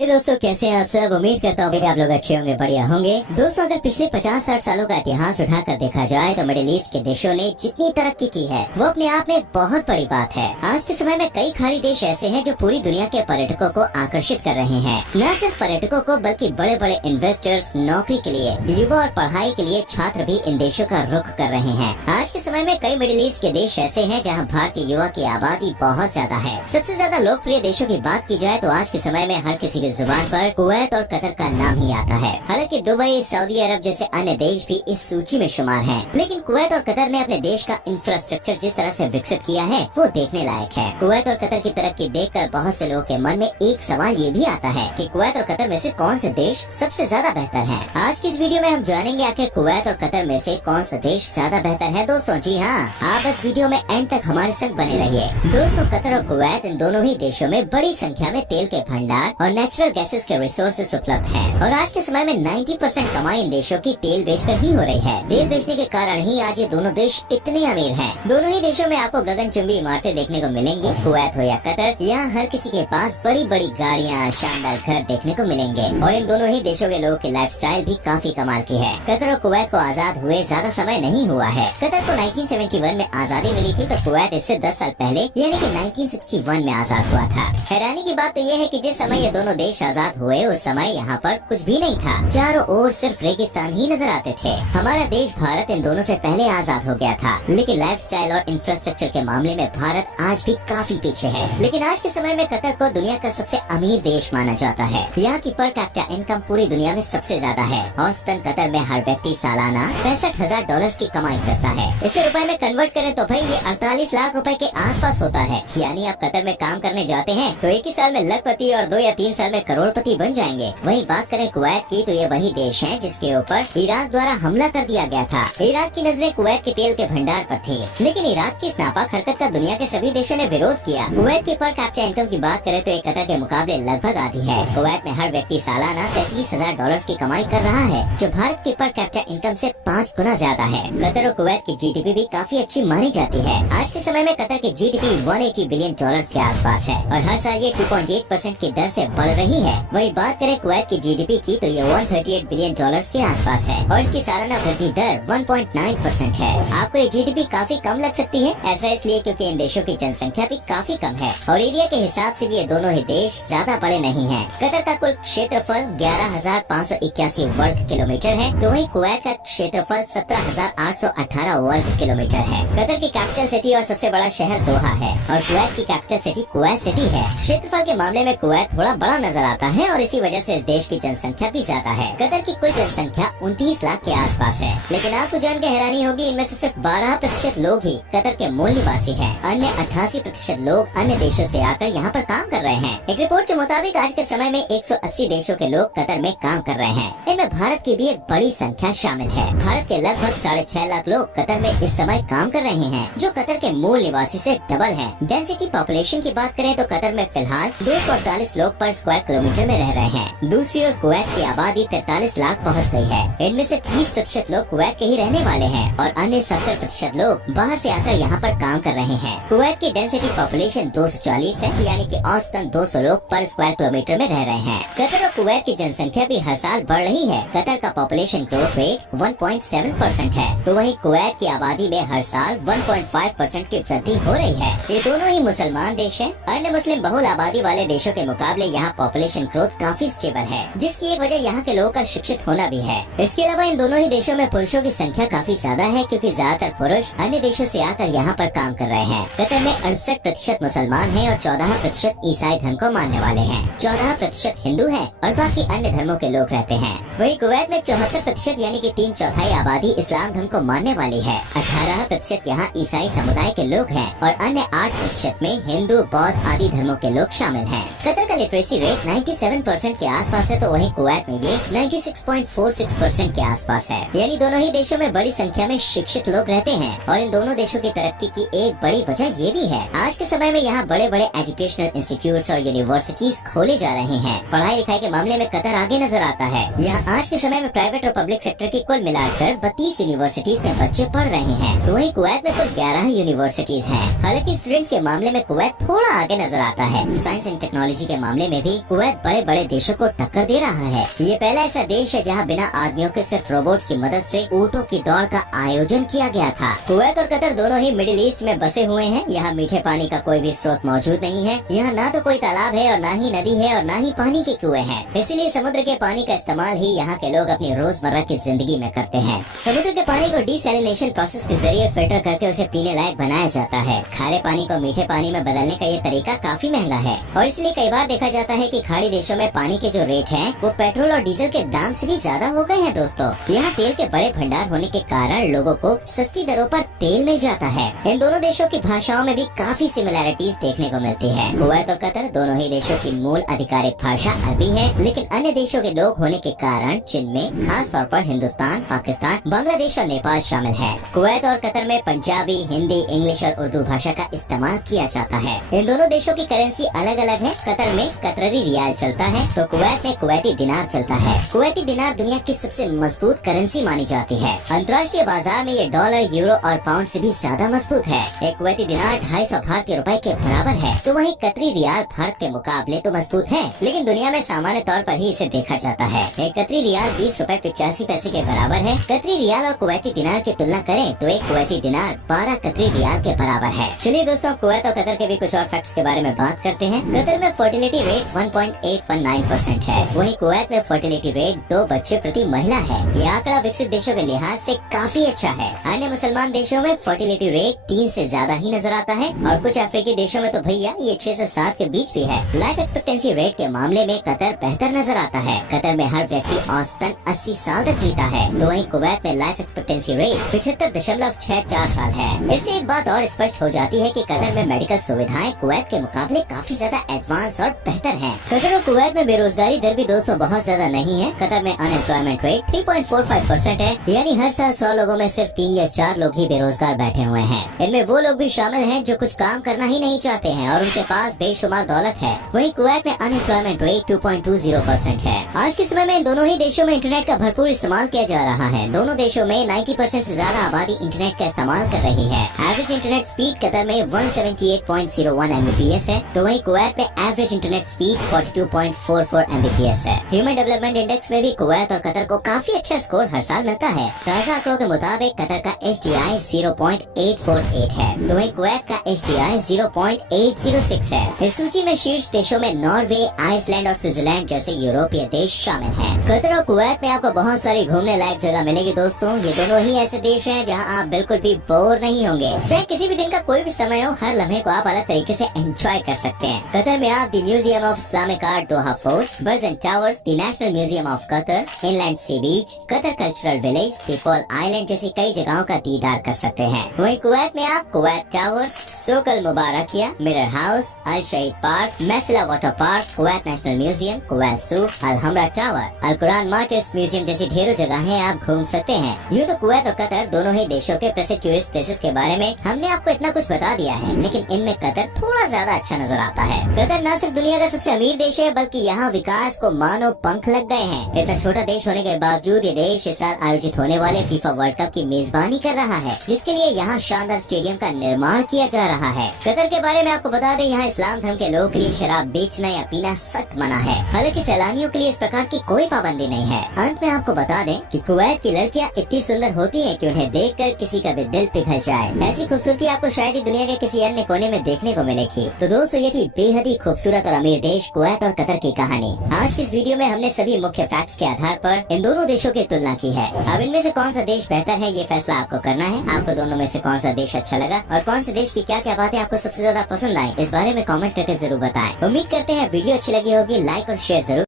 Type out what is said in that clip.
दोस्तों, कैसे हैं आप सब। उम्मीद करता हूँ आप लोग अच्छे होंगे, बढ़िया होंगे। दोस्तों, अगर पिछले 50-60 सालों का इतिहास उठाकर देखा जाए तो मिडिल ईस्ट के देशों ने जितनी तरक्की की है वो अपने आप में एक बहुत बड़ी बात है। आज के समय में कई खाड़ी देश ऐसे हैं जो पूरी दुनिया के पर्यटकों को आकर्षित कर रहे हैं। न सिर्फ पर्यटकों को बल्कि बड़े बड़े इन्वेस्टर्स, नौकरी के लिए युवा और पढ़ाई के लिए छात्र भी इन देशों का रुख कर रहे हैं। आज के समय में कई मिडिल ईस्ट के देश ऐसे हैं जहाँ भारतीय युवा की आबादी बहुत ज्यादा है। सबसे ज्यादा लोकप्रिय देशों की बात की जाए तो आज के समय में हर किसी जुबान पर कुवैत और कतर का नाम ही आता है। हालांकि दुबई, सऊदी अरब जैसे अन्य देश भी इस सूची में शुमार हैं। लेकिन कुवैत और कतर ने अपने देश का इंफ्रास्ट्रक्चर जिस तरह से विकसित किया है वो देखने लायक है। कुवैत और कतर की तरक्की देखकर बहुत से लोगों के मन में एक सवाल ये भी आता है कि कुवैत और कतर में से कौन से देश सबसे ज्यादा बेहतर है। आज की इस वीडियो में हम जानेंगे आखिर कुवैत और कतर में से कौन सा देश ज्यादा बेहतर है। दोस्तों जी हाँ, आप इस वीडियो में एंड तक हमारे संग बने रहिए। दोस्तों, कतर और कुवैत इन दोनों ही देशों में बड़ी संख्या में तेल के भंडार और नेचुरल गैसेस के रिसोर्सेज उपलब्ध हैं और आज के समय में 90% कमाई इन देशों की तेल बेचकर ही हो रही है। तेल बेचने के कारण ही आज ये दोनों देश इतने अमीर हैं। दोनों ही देशों में आपको गगनचुंबी इमारतें देखने को मिलेंगी। कुवैत हो या कतर, यहाँ हर किसी के पास बड़ी बड़ी गाड़ियाँ, शानदार घर देखने को मिलेंगे और इन दोनों ही देशों के लोगों की लाइफस्टाइल भी काफी कमाल की है। कतर और कुवैत को आजाद हुए ज्यादा समय नहीं हुआ है। कतर को 1971 में आजादी मिली थी तो कुवैत इससे 10 साल पहले यानी कि 1961 में आजाद हुआ था। हैरानी की बात तो ये है कि जिस समय ये दोनों देश आजाद हुए उस समय यहाँ पर कुछ भी नहीं था। चारों ओर सिर्फ रेगिस्तान ही नजर आते थे। हमारा देश भारत इन दोनों से पहले आजाद हो गया था, लेकिन लाइफस्टाइल और इंफ्रास्ट्रक्चर के मामले में भारत आज भी काफी पीछे है। लेकिन आज के समय में कतर को दुनिया का सबसे अमीर देश माना जाता है। यहाँ की पर कैपिटा इनकम पूरी दुनिया में सबसे ज्यादा है। औसतन कतर में हर व्यक्ति सालाना $65,000 की कमाई करता है। इसे रुपए में कन्वर्ट करें तो भाई ये 48 लाख रुपए के आसपास होता है। यानी आप कतर में काम करने जाते हैं तो एक ही साल में लखपति और 2 या 3 साल में करोड़पति बन जाएंगे। वही बात करें कुवैत की तो ये वही देश है जिसके ऊपर इराक द्वारा हमला कर दिया गया था। इराक की नजरें कुवैत के तेल के भंडार पर थी, लेकिन इराक की इस नापाक हरकत का दुनिया के सभी देशों ने विरोध किया। कुवैत की पर कैपिटा इनकम की बात करें तो एक कतर के मुकाबले लगभग आधी है। कुवैत में हर व्यक्ति सालाना $33,000 की कमाई कर रहा है, जो भारत की पर कैपिटा इनकम से 5 गुना ज्यादा है। कतर और कुवैत की जीडीपी भी काफी अच्छी मानी जाती है। आज के समय में कतर की जीडीपी $180 बिलियन के आसपास है और हर साल ये 2.8% की दर से बढ़ रही है। वही बात करें कुवैत की जीडीपी की तो ये $138 बिलियन के आसपास है और इसकी सालाना वृद्धि दर 1.9% है। आपको ये जीडीपी काफी कम लग सकती है। ऐसा इसलिए क्योंकि इन देशों की जनसंख्या भी काफी कम है और एरिया के हिसाब से भी ये दोनों ही देश ज्यादा बड़े नहीं हैं। कतर का कुल क्षेत्रफल 11,581 वर्ग किलोमीटर है तो वही कुवैत का क्षेत्रफल 17,818 वर्ग किलोमीटर है। कतर की कैपिटल सिटी और सबसे बड़ा शहर दोहा है और कुवैत की कैपिटल सिटी कुवैत सिटी है। क्षेत्रफल के मामले में कुवैत थोड़ा बड़ा नजर आता है और इसी वजह से इस देश की जनसंख्या भी ज्यादा है। कतर की कुल जनसंख्या 29 लाख के आसपास है, लेकिन आपको जान के हैरानी होगी इनमें से सिर्फ 12% लोग ही कतर के मूल निवासी हैं। अन्य 88% लोग अन्य देशों से आकर यहाँ पर काम कर रहे हैं। एक रिपोर्ट के मुताबिक आज के समय में 180 देशों के लोग कतर में काम कर रहे हैं। इनमें भारत की भी एक बड़ी संख्या शामिल है। भारत के लगभग 6.5 लाख लोग कतर में इस समय काम कर रहे हैं, जो कतर के मूल निवासी से डबल है। डेंसिटी पॉपुलेशन की बात करें तो कतर में फिलहाल 248 लोग पर स्क्वायर किलोमीटर में रह रहे हैं। दूसरी ओर कुवैत की आबादी 43 लाख पहुंच गई है। इनमें से 30% लोग कुवैत के ही रहने वाले हैं और अन्य 70% लोग बाहर से आकर यहाँ पर काम कर रहे हैं। कुवैत की डेंसिटी पॉपुलेशन 240 है, यानी कि औसतन 200 लोग पर स्क्वायर किलोमीटर में रह रहे हैं। कतर और कुवैत की जनसंख्या भी हर साल बढ़ रही है। कतर का पॉपुलेशन ग्रोथ रेट 1.7% है तो वही कुवैत की आबादी में हर साल 1.5% की वृद्धि हो रही है। ये दोनों ही मुसलमान देश हैं। अन्य मुस्लिम बहुल आबादी वाले देशों के मुकाबले यहाँ पॉपुलेशन ग्रोथ काफी स्टेबल है, जिसकी एक वजह यहाँ के लोगों का शिक्षित होना भी है। इसके अलावा इन दोनों ही देशों में पुरुषों की संख्या काफी ज्यादा है, क्योंकि ज्यादातर पुरुष अन्य देशों से आकर यहाँ पर काम कर रहे हैं। कतर में 68% मुसलमान हैं और 14% ईसाई धर्म को मानने वाले हैं। 14% हिंदू हैं और बाकी अन्य धर्मों के लोग रहते हैं। वही कुवैत में 74% यानी कि 3/4 आबादी इस्लाम धर्म को मानने वाली है। 18% यहाँ ईसाई समुदाय के लोग हैं और अन्य 8% में हिंदू, बौद्ध आदि धर्मों के लोग शामिल हैं। कतर का लिटरेसी रेट 97% के आसपास है तो वहीं कुवैत में ये 96.46% के आसपास है। यानी दोनों ही देशों में बड़ी संख्या में शिक्षित लोग रहते हैं और इन दोनों देशों की तरक्की की एक बड़ी वजह ये भी है। आज के समय में यहाँ बड़े बड़े एजुकेशनल इंस्टीट्यूट्स और यूनिवर्सिटीज खोले जा रहे हैं। पढ़ाई लिखाई के मामले में कतर आगे नजर आता है। यहाँ आज के समय में प्राइवेट और पब्लिक सेक्टर की कुल मिलाकर 32 यूनिवर्सिटीज में बच्चे पढ़ रहे हैं तो वहीं कुवैत में कुल 11 यूनिवर्सिटीज हैं। हालांकि स्टूडेंट्स के मामले में कुवैत थोड़ा आगे नजर आता है। साइंस एंड टेक्नोलॉजी के मामले में भी कुवैत बड़े बड़े देशों को टक्कर दे रहा है। ये पहला ऐसा देश है जहाँ बिना आदमियों के सिर्फ रोबोट्स की मदद से ऊँटों की दौड़ का आयोजन किया गया था। कुवैत और कतर दोनों ही मिडिल ईस्ट में बसे हुए हैं। यहाँ मीठे पानी का कोई भी स्रोत मौजूद नहीं है। यहाँ ना तो कोई तालाब है और ना ही नदी है और ना ही पानी के कुएं हैं। इसीलिए समुद्र के पानी का इस्तेमाल ही यहाँ के लोग अपनी रोजमर्रा की जिंदगी में करते हैं। समुद्र के पानी को डिसैलिनेशन प्रोसेस के जरिए फिल्टर करके उसे पीने लायक बनाया जाता है। खारे पानी को मीठे पानी में बदलने का ये तरीका काफी महंगा है और इसलिए कई बार देखा जाता है कि खाड़ी देशों में पानी के जो रेट हैं वो पेट्रोल और डीजल के दाम से भी ज्यादा हो गए हैं। दोस्तों, यहाँ तेल के बड़े भंडार होने के कारण लोगों को सस्ती दरों पर तेल मिल जाता है। इन दोनों देशों की भाषाओं में भी काफी सिमिलैरिटीज देखने को मिलती है। कुवैत और कतर दोनों ही देशों की मूल आधिकारिक भाषा अरबी है, लेकिन अन्य देशों के लोग होने के कारण जिनमें खास तौर पर हिंदुस्तान, पाकिस्तान, बांग्लादेश और नेपाल शामिल है। कुवैत और कतर में पंजाबी, हिंदी, इंग्लिश और उर्दू भाषा का इस्तेमाल किया जाता है। इन दोनों देशों की करेंसी अलग अलग है। कतर में कतरी रियाल चलता है तो कुवैत में कुवैती दिनार चलता है। कुवैती दिनार दुनिया की सबसे मजबूत करेंसी मानी जाती है। अंतर्राष्ट्रीय बाजार में ये डॉलर, यूरो और पाउंड से भी ज्यादा मजबूत है। एक कुवैती दिनार 250 भारतीय रुपए के बराबर है, तो वहीं कतरी रियाल भारत के मुकाबले तो मजबूत है, लेकिन दुनिया में सामान्य तौर पर ही इसे देखा जाता है। एक कतरी रियाल 20 रुपए 85 पैसे के बराबर है। कतरी रियाल और कुवैती दिनार की तुलना करें तो एक कुवैती दिनार 12 कतरी रियाल के बराबर है। चलिए दोस्तों, कुवैत और कतर के भी कुछ और फैक्ट्स के बारे में बात करते हैं। कतर में फर्टिलिटी रेट 1.819% है, वहीं कुवैत में फर्टिलिटी रेट 2 बच्चे प्रति महिला है। ये आंकड़ा विकसित देशों के लिहाज से काफी अच्छा है। अन्य मुसलमान देशों में फर्टिलिटी रेट 3 से ज्यादा ही नजर आता है और कुछ अफ्रीकी देशों में तो भैया ये 6 से 7 के बीच भी है। लाइफ एक्सपेक्टेंसी रेट के मामले में कतर बेहतर नजर आता है। कतर में हर व्यक्ति औसतन 80 साल तक जीता है, तो वहीं कुवैत में लाइफ एक्सपेक्टेंसी रेट 75.64 साल है। इससे एक बात और स्पष्ट हो जाती है कि कतर में मेडिकल सुविधाएं कुवैत के मुकाबले काफी ज्यादा एडवांस और बेहतर है। कतर और कुवैत में बेरोजगारी दर भी दोस्तों बहुत ज्यादा नहीं है। कतर में अनएम्प्लॉयमेंट रेट 3.45% है, यानी हर साल 100 लोगों में सिर्फ 3 या 4 लोग ही बेरोजगार बैठे हुए हैं। इनमें वो लोग भी शामिल हैं जो कुछ काम करना ही नहीं चाहते हैं और उनके पास बेशुमार दौलत है। वहीं कुवैत में अनएम्प्लॉयमेंट रेट 2.20% है। आज के समय में दोनों ही देशों में इंटरनेट का भरपूर इस्तेमाल किया जा रहा है। दोनों देशों में 90% से ज्यादा आबादी इंटरनेट का इस्तेमाल कर रही है। एवरेज इंटरनेट स्पीड कतर में 178.01 Mbps है, तो वहीं कुवैत में एवरेज इंटरनेट स्पीड 42.44 Mbps है। ह्यूमन डेवलपमेंट इंडेक्स में भी कुवैत और कतर को काफी अच्छा स्कोर हर साल मिलता है। ताज़ा आंकड़ों के मुताबिक कतर का HDI 0.848 है, तो वहीं कुवैत का HDI 0.806 है। इस सूची में शीर्ष देशों में नॉर्वे, आइसलैंड और स्विट्जरलैंड जैसे यूरोपीय देश शामिल हैं। कतर और कुवैत में आपको बहुत सारी घूमने लायक जगह मिलेगी दोस्तों। ये दोनों ही ऐसे देश हैं जहां आप बिल्कुल भी बोर नहीं होंगे। चाहे किसी भी दिन का कोई भी समय हो, हर लम्हे को आप अलग तरीके से एंजॉय कर सकते हैं। कतर में आप the museum of Islamic art Doha fort, Burj and towers, the national museum of Qatar, inland sea beach, Qatar cultural village, pearl island जैसी कई जगहों का दीदार कर सकते हैं। वहीं कुवैत में आप Kuwait towers, Souq Mubarakiya, mirror house, Al Shaheed park, Messila water park, Kuwait national museum, Kuwait zoo, Al Hamra tower, Al Qurain martyrs museum जैसी ढेरों जगहें आप घूम सकते हैं। यूँ तो कुवैत और कतर दोनों ही देशों के प्रसिद्ध टूरिस्ट प्लेसेस के बारे में हमने आपको इतना कुछ बता दिया है, लेकिन इनमें कतर थोड़ा ज्यादा अच्छा नजर आता है। कतर न सिर्फ दुनिया का सबसे अमीर देश है, बल्कि यहाँ विकास को मानो पंख लग गए हैं। इतना छोटा देश होने के बावजूद ये देश इस साल आयोजित होने वाले फीफा वर्ल्ड कप की मेजबानी कर रहा है, जिसके लिए यहाँ शानदार स्टेडियम का निर्माण किया जा रहा है। कतर के बारे में आपको बता दें, यहाँ इस्लाम धर्म के लोगों के लिए शराब बेचना या पीना सख्त मना है। हालांकि सैलानियों के लिए इस प्रकार की कोई पाबंदी नहीं है। अंत में आपको बता दें कि कुवैत की लड़कियाँ इतनी सुंदर होती हैं कि उन्हें देखकर किसी का भी दिल पिघल जाए। ऐसी खूबसूरती आपको शायद ही दुनिया के किसी अन्य कोने में देखने को मिलेगी। तो दोस्तों, ये थी बेहद ही खूबसूरत और अमीर देश कुवैत और कतर की कहानी। आज की इस वीडियो में हमने सभी मुख्य फैक्ट्स के आधार पर इन दोनों देशों की तुलना की है। अब इनमें से कौन सा देश बेहतर है, ये फैसला आपको करना है। आपको दोनों में से कौन सा देश अच्छा लगा और कौन से देश की क्या क्या बातें आपको सबसे ज्यादा पसंद आई, इस बारे में कमेंट करके जरूर बताएं। उम्मीद करते हैं वीडियो अच्छी लगी होगी। लाइक और शेयर जरूर